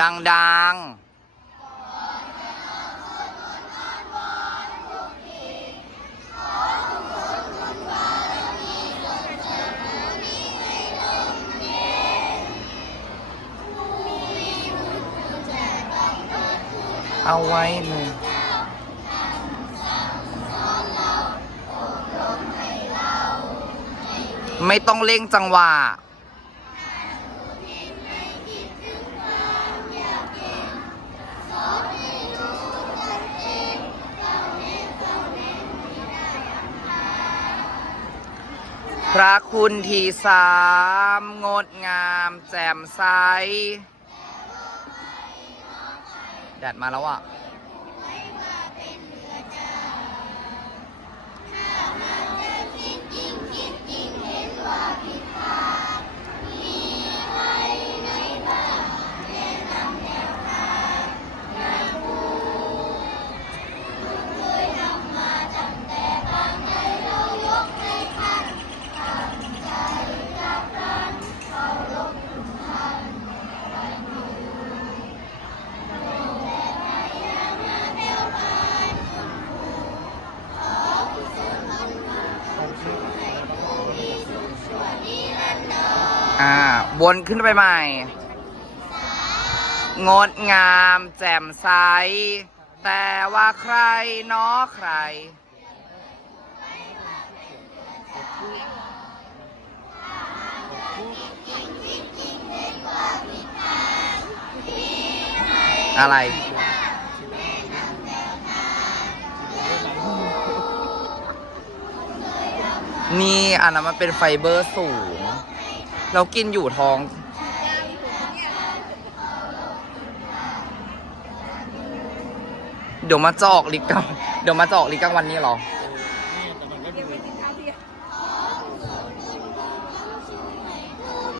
ดังๆเอาไว้หนึ่งไม่ต้องเร่งจังหวะ พระคุณที่สามงดงามแจ่มใส แดดมาแล้วอะ อ่า วนขึ้นไปใหม่ งดงามแจ่มใส แต่ว่าใครเนาะใคร อะไร นี่อันนั้นมันเป็นไฟเบอร์สูง เรากินอยู่ท้อง เดี๋ยวมาจะออกลิกกลางเดี๋ยวมาจะออกลิกกลางวันนี้หรอ